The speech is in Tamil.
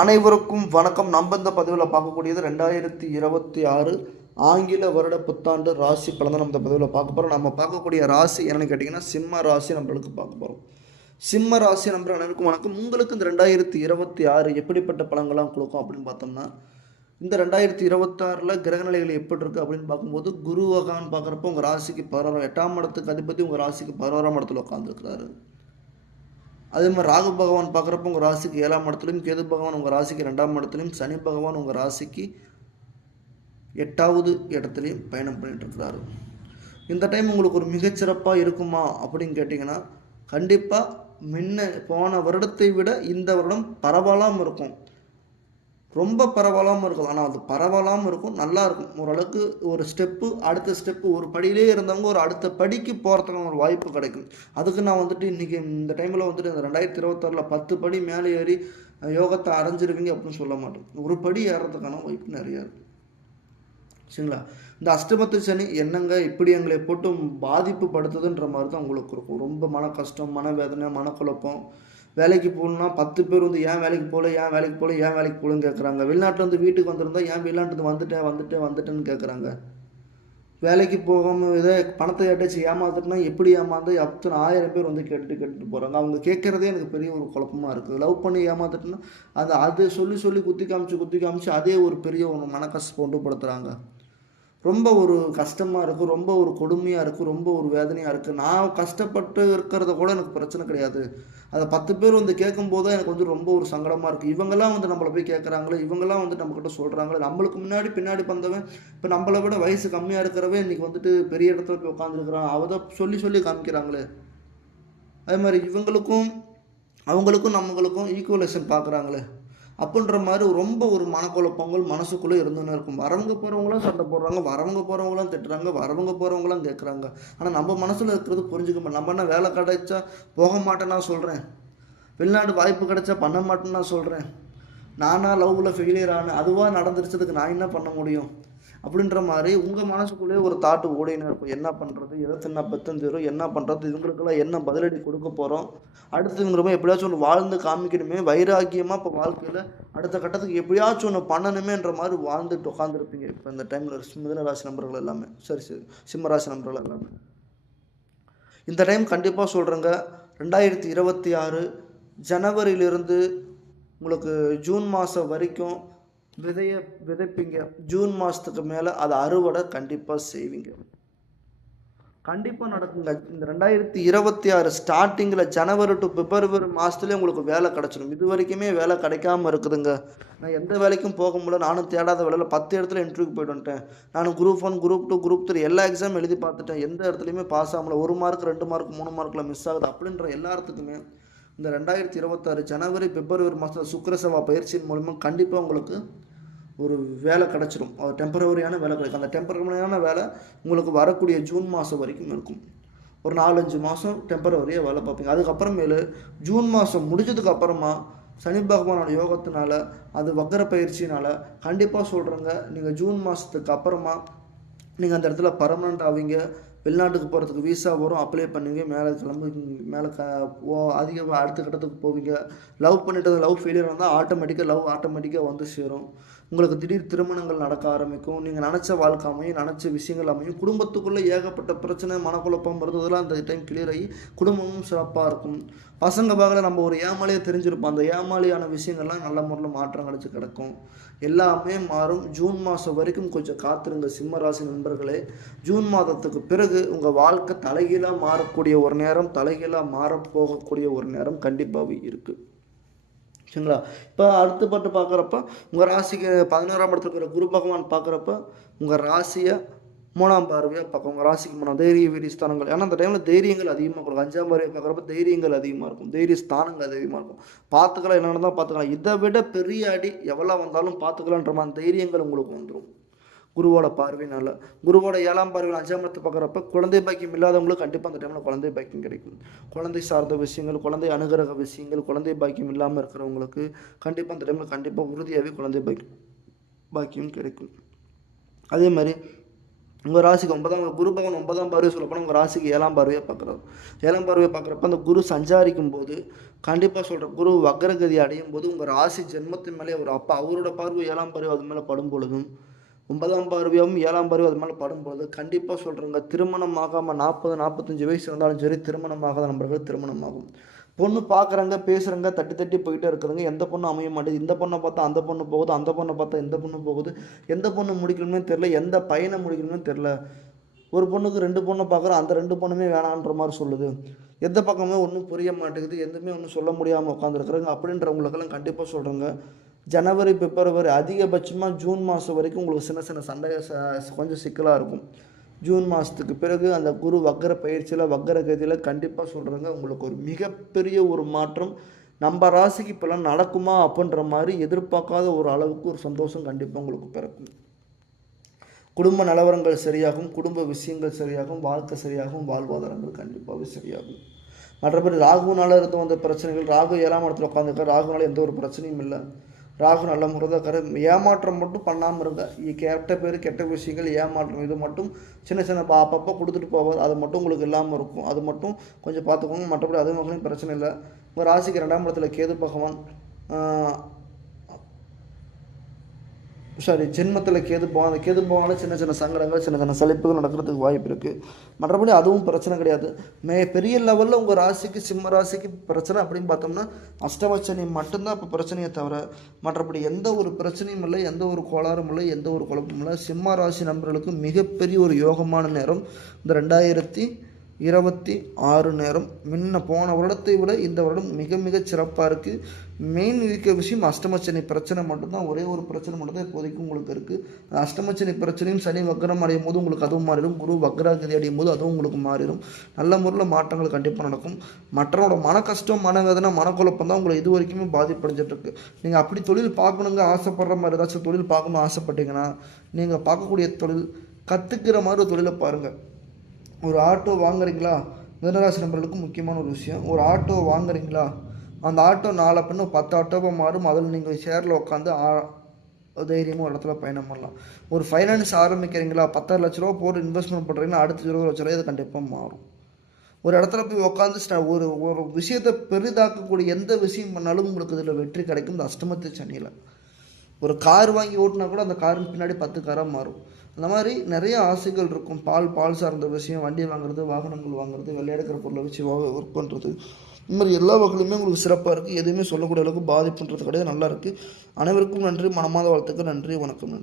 அனைவருக்கும் வணக்கம். நம்ம இந்த பதிவில் பார்க்கக்கூடியது 2026 ஆங்கில வருட புத்தாண்டு ராசி பலன் நம்ம இந்த பதிவில் பார்க்க போகிறோம். நம்ம பார்க்கக்கூடிய ராசி என்னென்னு கேட்டிங்கன்னா சிம்ம ராசி நம்மளுக்கு பார்க்க போகிறோம். சிம்ம ராசி நம்பர் அனைவருக்கும் வணக்கம். உங்களுக்கு இந்த 2026 எப்படிப்பட்ட பலன்கள்லாம் கொடுக்கும் அப்படின்னு பார்த்தோம்னா, இந்த 2026 கிரகநிலைகள் எப்படி இருக்குது அப்படின்னு பார்க்கும்போது, குரு பகவான் பார்க்குறப்போ உங்கள் ராசிக்கு 8ஆம் இடத்துக்கு அதிபதி உங்கள் ராசிக்கு 11ஆம் இடத்துல உட்காந்துருக்கிறாரு. அதே மாதிரி ராகு பகவான் பார்க்குறப்ப உங்கள் ராசிக்கு 7ஆம் இடத்துலையும், கேது பகவான் உங்கள் ராசிக்கு 2ஆம் இடத்துலையும், சனி பகவான் உங்கள் ராசிக்கு 8வது இடத்துலையும் பயணம் பண்ணிட்டு இருக்கிறாரு. இந்த டைம் உங்களுக்கு ஒரு மிகச்சிறப்பாக இருக்குமா அப்படின்னு கேட்டிங்கன்னா, கண்டிப்பாக போன வருடத்தை விட இந்த வருடம் பரவாயில்லாமல் இருக்கும். ரொம்ப பரவாயில்லாமல் இருக்கும். ஆனால் அது பரவாயில்லாமல் இருக்கும், நல்லா இருக்கும். ஓரளவுக்கு ஒரு ஸ்டெப்பு அடுத்த ஸ்டெப்பு ஒரு படியிலே இருந்தவங்க ஒரு அடுத்த படிக்கு போகிறதுக்கான ஒரு வாய்ப்பு கிடைக்கும். அதுக்கு நான் இன்றைக்கி இந்த டைமில் இந்த 2026 10 படி மேலே ஏறி யோகத்தை அடைஞ்சிருவீங்க அப்படின்னு சொல்ல மாட்டேன். ஒரு படி ஏறுறதுக்கான வாய்ப்பு நிறையா இருக்குது. சரிங்களா? இந்த அஷ்டமத்து சனி என்னங்க இப்படி எங்களை போட்டு பாதிப்பு படுத்துதுன்ற மாதிரி தான் உங்களுக்கு இருக்கும். ரொம்ப மன கஷ்டம், மனவேதனை, மனக்குழப்பம். வேலைக்கு போகணுன்னா 10 பேர் ஏன் வேலைக்கு போகல, ஏன் வேலைக்கு போகல, ஏன் வேலைக்கு போகலன்னு கேட்குறாங்க. வெளிநாட்டில் வீட்டுக்கு வந்திருந்தா ஏன் வெளிநாட்டுக்கு வந்துட்டேன்னு கேட்குறாங்க. வேலைக்கு போகாமல் ஏதோ பணத்தை ஏட்டாச்சும் ஏமாத்துட்டுனா எப்படி ஏமாந்து அத்தனை 1000 பேர் கேட்டுட்டு போகிறாங்க. அவங்க கேட்குறதே எனக்கு பெரிய ஒரு குழப்பமாக இருக்குது. லவ் பண்ணி ஏமாத்துட்டுனா அதை சொல்லி குத்தி காமிச்சு அதே ஒரு பெரிய ஒன்று மனக்கஷ்டம் கொண்டுபடுத்துகிறாங்க. ரொம்ப ஒரு கஷ்டமாக இருக்குது, ரொம்ப ஒரு கொடுமையாக இருக்குது, ரொம்ப ஒரு வேதனையாக இருக்குது. நான் கஷ்டப்பட்டு இருக்கிறத கூட எனக்கு பிரச்சனை கிடையாது. அதை 10 பேர் கேட்கும்போது தான் எனக்கு ரொம்ப ஒரு சங்கடமாக இருக்குது. இவங்கெல்லாம் நம்மளை போய் கேட்குறாங்களே, இவங்கெல்லாம் நம்மக்கிட்ட சொல்கிறாங்களே, நம்மளுக்கு முன்னாடி பின்னாடி வந்தவன் இப்போ நம்மளை விட வயசு கம்மியாக இருக்கிறவே இன்றைக்கி பெரிய இடத்துல போய் உட்காந்துருக்குறான். அதை சொல்லி காமிக்கிறாங்களே. அதே மாதிரி இவங்களுக்கும் அவங்களுக்கும் நம்மளுக்கும் ஈக்குவலேஷன் பார்க்குறாங்களே அப்படின்ற மாதிரி ரொம்ப ஒரு மனக்குழப்பங்கள் மனசுக்குள்ளே இருந்துன்னு இருக்கும். வரவங்க போகிறவங்களாம் சண்டை போடுறாங்க, வரவங்க போகிறவங்களாம் திட்டுறாங்க, வரவங்க போகிறவங்களாம் கேட்குறாங்க. ஆனால் நம்ம மனசில் இருக்கிறது புரிஞ்சுக்க நம்ம என்ன வேலை கிடைச்சா போக மாட்டேன்னா சொல்கிறேன், வெளிநாடு வாய்ப்பு கிடைச்சா பண்ண மாட்டேன்னா சொல்கிறேன், நானாக லவ்வில் ஃபெயிலியர் ஆனேன், அதுவாக நடந்துருச்சதுக்கு நான் என்ன பண்ண முடியும் அப்படின்ற மாதிரி உங்கள் மனசுக்குள்ளேயே ஒரு தாட்டு ஓடினு இருக்கும். என்ன பண்ணுறது, எதை தின்னா பெத்தந்தேரும், என்ன பண்ணுறது, இவங்களுக்கெல்லாம் என்ன பதிலடி கொடுக்க போகிறோம், அடுத்து இவங்க எப்படியாச்சும் ஒன்று வாழ்ந்து காமிக்கணுமே, வைராக்கியமாக இப்போ வாழ்க்கையில் அடுத்த கட்டத்துக்கு எப்படியாச்சும் ஒன்று பண்ணணுமேன்ற மாதிரி வாழ்ந்துட்டு உட்காந்துருப்பீங்க. இப்போ இந்த டைமில் மிதுன ராசி நம்பர்கள் எல்லாமே சரி சிம்ம ராசி நம்பர்கள் எல்லாமே இந்த டைம் கண்டிப்பாக சொல்கிறேங்க. 2026 ஜனவரியிலிருந்து உங்களுக்கு ஜூன் மாதம் வரைக்கும் விதைப்பீங்க. ஜூன் மாதத்துக்கு மேலே அதை அறுவடை கண்டிப்பாக செய்வீங்க. கண்டிப்பாக நடக்குங்க. இந்த 2026 ஸ்டார்டிங்கில் ஜனவரி டு பிப்ரவரி மாதத்துலேயே உங்களுக்கு வேலை கிடச்சிடும். இது வரைக்குமே வேலை கிடைக்காமல் இருக்குதுங்க. நான் எந்த வேலைக்கும் போக முடியல. நானும் தேடாத வேலையில் 10 இடத்துல இன்டர்வியூக்கு போய்ட்டு வந்துட்டேன். நானும் குரூப் 1, குரூப் 2, குரூப் 3 எல்லா எக்ஸாம் எழுதி பார்த்துட்டேன். எந்த இடத்துலையுமே பாஸ் ஆகல. 1 மார்க், 2 மார்க், 3 மார்க்கில் மிஸ் ஆகுது அப்படின்ற எல்லாத்துக்குமே இந்த 2026 ஜனவரி பிப்ரவரி மாதத்தில் சுக்கிர செவ்வாய் பயிற்சியின் மூலமாக கண்டிப்பாக உங்களுக்கு ஒரு வேலை கிடச்சிடும். அது டெம்பரவரியான வேலை கிடைக்கும். அந்த டெம்பரவரியான வேலை உங்களுக்கு வரக்கூடிய ஜூன் மாதம் வரைக்கும் இருக்கும். ஒரு 4-5 மாதம் டெம்பரவரியாக வேலை பார்ப்பீங்க. அதுக்கப்புறமேலு ஜூன் மாதம் முடிஞ்சதுக்கு அப்புறமா சனி பகவானோட யோகத்தினால அது வக்கர பயிற்சினால் கண்டிப்பாக சொல்கிறேங்க, நீங்கள் ஜூன் மாதத்துக்கு அப்புறமா நீங்கள் அந்த இடத்துல பர்மனெண்ட் ஆவீங்க. வெளிநாட்டுக்கு போகிறதுக்கு வீசா வரும், அப்ளை பண்ணுவீங்க, மேலே மேலே அதிக அடுத்த கட்டத்துக்கு போவீங்க. லவ் பண்ணிட்டு லவ் ஃபெயிலியர் வந்தால் ஆட்டோமேட்டிக்காக வந்து சேரும். உங்களுக்கு திடீர் திருமணங்கள் நடக்க ஆரம்பிக்கும். நீங்கள் நினச்ச வாழ்க்கை அமையும், நினச்ச விஷயங்கள் அமையும். குடும்பத்துக்குள்ளே ஏகப்பட்ட பிரச்சனை, மனக்குழப்பம் இருந்ததெல்லாம் அந்த டைம் கிளியர் ஆகி குடும்பமும் சிறப்பாக இருக்கும். பசங்க பார்க்கல நம்ம ஒரு ஏமாளியே தெரிஞ்சிருப்போம். அந்த ஏமாளியான விஷயங்கள்லாம் நல்ல முறையில் மாற்றம் கிடச்சி கிடக்கும். எல்லாமே மாறும். ஜூன் மாதம் வரைக்கும் கொஞ்சம் காத்திருங்க சிம்மராசி நண்பர்களே. ஜூன் மாதத்துக்கு பிறகு உங்கள் வாழ்க்கை தலைகீழாக மாறக்கூடிய ஒரு நேரம், தலைகீழாக மாறப்போகக்கூடிய ஒரு நேரம் கண்டிப்பாகவே இருக்குது. சரிங்களா? இப்போ அடுத்தப்பட்டு பார்க்குறப்ப உங்கள் ராசிக்கு 11ஆம் இடத்துல இருக்கிற குரு பகவான் பார்க்குறப்ப உங்கள் ராசியை 3ஆம் பார்வையாக பார்க்கும். உங்கள் ராசிக்கு 3 தைரிய வீரிய ஸ்தானங்கள். ஏன்னா அந்த டைமில் தைரியங்கள் அதிகமாக கொடுக்கும். 5ஆம் பார்வையை பார்க்குறப்ப தைரியங்கள் அதிகமாக இருக்கும், தைரிய ஸ்தானங்கள் அதிகமாக இருக்கும். பார்த்துக்கலாம், என்னென்ன தான் பார்த்துக்கலாம். இதை விட பெரிய அடி எவ்வளோ வந்தாலும் பார்த்துக்கலான்ற மாதிரி தைரியங்கள் உங்களுக்கு வந்துடும் குருவோட பார்வையினால். குருவோட 7ஆம் பார்வையில் 5ஆம் இடத்தை பார்க்குறப்ப குழந்தை பாக்கியம் இல்லாதவங்களுக்கு கண்டிப்பாக அந்த டைமில் குழந்தை பாக்கியம் கிடைக்கும். குழந்தை சார்ந்த விஷயங்கள், குழந்தை அனுகிரக விஷயங்கள், குழந்தை பாக்கியம் இல்லாமல் இருக்கிறவங்களுக்கு கண்டிப்பாக அந்த டைமில் கண்டிப்பாக உறுதியாகவே குழந்தை பாக்கியம் கிடைக்கும். அதே மாதிரி உங்கள் ராசிக்கு குரு பகவான் 9ஆம் பார்வையை சொல்லப்போனால் உங்கள் ராசிக்கு 7ஆம் பார்வையை பார்க்குறாரு. 7ஆம் பார்வையை பார்க்குறப்ப அந்த குரு சஞ்சாரிக்கும் போது கண்டிப்பாக சொல்கிறேன், குரு வக்ரகதி அடையும் போது உங்கள் ராசி ஜென்மத்தின் மேலே அப்போ அவரோட பார்வை 7ஆம் பார்வை அது மேலே படும் பொழுதும் 9ஆம் பார்வையாகவும் 7ஆம் பார்வை அது மேலே படும் பொழுது கண்டிப்பாக சொல்கிறேங்க, திருமணம் ஆகாமல் 40-45 வயசு இருந்தாலும் சரி திருமணம் ஆகாத நண்பர்கள் திருமணம் ஆகும். பொண்ணு பார்க்குறாங்க, பேசுகிறாங்க, தட்டி தட்டி போயிட்டே இருக்குதுங்க. எந்த பொண்ணு அமைய மாட்டேது. இந்த பொண்ணை பார்த்தா அந்த பொண்ணு போகுது, அந்த பொண்ணை பார்த்தா இந்த பொண்ணு போகுது. எந்த பொண்ணு முடிக்கணும்னே தெரில, எந்த பையனை முடிக்கணும்னே தெரில. ஒரு பொண்ணுக்கு 2 பொண்ணை பார்க்குறோம், அந்த 2 பொண்ணுமே வேணான்ற மாதிரி சொல்லுது. எந்த பக்கமே ஒன்றும் புரிய மாட்டேங்குது, எதுவுமே ஒன்றும் சொல்ல முடியாமல் உட்காந்துருக்குறாங்க. அப்படின்றவங்களுக்கெல்லாம் கண்டிப்பாக சொல்கிறேங்க, ஜனவரி, பிப்ரவரி, அதிகபட்சமாக ஜூன் மாதம் வரைக்கும் உங்களுக்கு சின்ன சின்ன சண்டை கொஞ்சம் சிக்கலாக இருக்கும். ஜூன் மாதத்துக்கு பிறகு அந்த குரு வக்கர பயிற்சியில் வக்கர கதியில் கண்டிப்பாக சொல்கிறேங்க, உங்களுக்கு ஒரு மிகப்பெரிய ஒரு மாற்றம் நம்ம ராசிக்கு இப்போல்லாம் நடக்குமா அப்படின்ற மாதிரி எதிர்பார்க்காத ஒரு அளவுக்கு ஒரு சந்தோஷம் கண்டிப்பாக உங்களுக்கு பிறக்கும். குடும்ப நிலவரங்கள் சரியாகும், குடும்ப விஷயங்கள் சரியாகும், வாழ்க்கை சரியாகும், வாழ்வாதாரங்கள் கண்டிப்பாகவே சரியாகும். மற்றபடி ராகுனால் இருந்து வந்த பிரச்சனைகள், ராகு 7ஆம் இடத்துல உட்காந்துருக்க, ராகுனால எந்த ஒரு பிரச்சனையும் இல்லை. ராகு நல்ல முறைதான். ஏமாற்றம் மட்டும் பண்ணாமல் இருங்க. கெட்ட பேர், கெட்ட விஷயங்கள், ஏமாற்றம் இது மட்டும் சின்ன சின்ன அப்பப்போ கொடுத்துட்டு போவார், அது மட்டும் உங்களுக்கு இல்லாமல் இருக்கும். அது மட்டும் கொஞ்சம் பார்த்துக்கோங்க. மற்றபடி அது மக்களையும் பிரச்சனை இல்லை. உங்கள் ராசிக்கு 2ஆம் இடத்துல கேது பகவான் ஜென்மத்தில் கேது போவான். அந்த கேது போவானால சின்ன சின்ன சங்கடங்கள், சின்ன சின்ன சலிப்புகள் நடக்கிறதுக்கு வாய்ப்பு இருக்குது. மற்றபடி அதுவும் பிரச்சனை கிடையாது. பெரிய லெவலில் உங்கள் ராசிக்கு சிம்ம ராசிக்கு பிரச்சனை அப்படின்னு பார்த்தோம்னா அஷ்டமச்சனி மட்டும்தான் இப்போ பிரச்சனையை தவிர மற்றபடி எந்த ஒரு பிரச்சனையும் இல்லை, எந்த ஒரு கோளாறும் இல்லை, எந்த ஒரு குழப்பமும் இல்லை. சிம்ம ராசி நண்பர்களுக்கு மிகப்பெரிய ஒரு யோகமான நேரம் இந்த 2026 நேரம். போன வருடத்தை விட இந்த வருடம் மிக மிக சிறப்பாக இருக்குது. மெயின் இருக்க விஷயம் அஷ்டமச்சனி பிரச்சனை மட்டும்தான். ஒரே ஒரு பிரச்சனை மட்டும்தான் இப்போதைக்கு உங்களுக்கு இருக்குது. அஷ்டமச்சனி பிரச்சனையும் சனி வக்ரம் அடையும் போது உங்களுக்கு அதுவும் மாறிடும். குரு வக்ரகதி அடையும் போது அதுவும் உங்களுக்கு மாறிடும். நல்ல முறையில் மாற்றங்கள் கண்டிப்பாக நடக்கும். மற்றவங்களோட மன கஷ்டம், மனவேதனை, மனக்குழப்பம் தான் உங்களை இது வரைக்குமே பாதிப்படைஞ்சிட்ருக்கு. நீங்கள் அப்படி தொழில் பார்க்கணுங்க ஆசைப்படுற மாதிரி ஏதாச்சும் தொழில் பார்க்கணும்னு ஆசைப்பட்டீங்கன்னா நீங்கள் பார்க்கக்கூடிய தொழில் கற்றுக்கிற மாதிரி ஒரு தொழிலை பாருங்கள். ஒரு ஆட்டோ வாங்குறீங்களா, மிதனராசி நண்பர்களுக்கு முக்கியமான ஒரு விஷயம். ஒரு ஆட்டோ வாங்குறீங்களா, அந்த ஆட்டோ நாளை பின்ன 10 ஆட்டோவாக மாறும். அதில் நீங்கள் ஷேரில் உட்காந்து தைரியமாக ஒரு இடத்துல பயணம் பண்ணலாம். ஒரு ஃபைனான்ஸ் ஆரம்பிக்கிறீங்களா, 10 லட்ச ரூபா போட்டு இன்வெஸ்ட்மெண்ட் பண்ணுறீங்கன்னா அடுத்த 20 லட்ச ரூபா இது கண்டிப்பாக மாறும். ஒரு இடத்துல போய் உட்காந்து ஒரு விஷயத்தை பெரிதாக்கக்கூடிய எந்த விஷயம் பண்ணாலும் உங்களுக்கு இதில் வெற்றி கிடைக்கும். இந்த அஷ்டமத்து சனியில் ஒரு கார் வாங்கி ஓட்டினா கூட அந்த காரின் பின்னாடி 10 காராக மாறும். அந்த மாதிரி நிறைய ஆசைகள் இருக்கும். பால் சார்ந்த விஷயம், வண்டி வாங்குறது, வாகனங்கள் வாங்குறது, விளையாடுக்கிற பொருளை வச்சு ஒர்க் பண்ணுறது, இந்த மாதிரி எல்லா வகையிலுமே உங்களுக்கு சிறப்பாக இருக்குது. எதுவுமே சொல்லக்கூடிய அளவுக்கு பாதிப்புன்றது கிடையாது, நல்லா இருக்குது. அனைவருக்கும் நன்றி, மனமாத வாழ்த்துக்கள். நன்றி, வணக்கம்.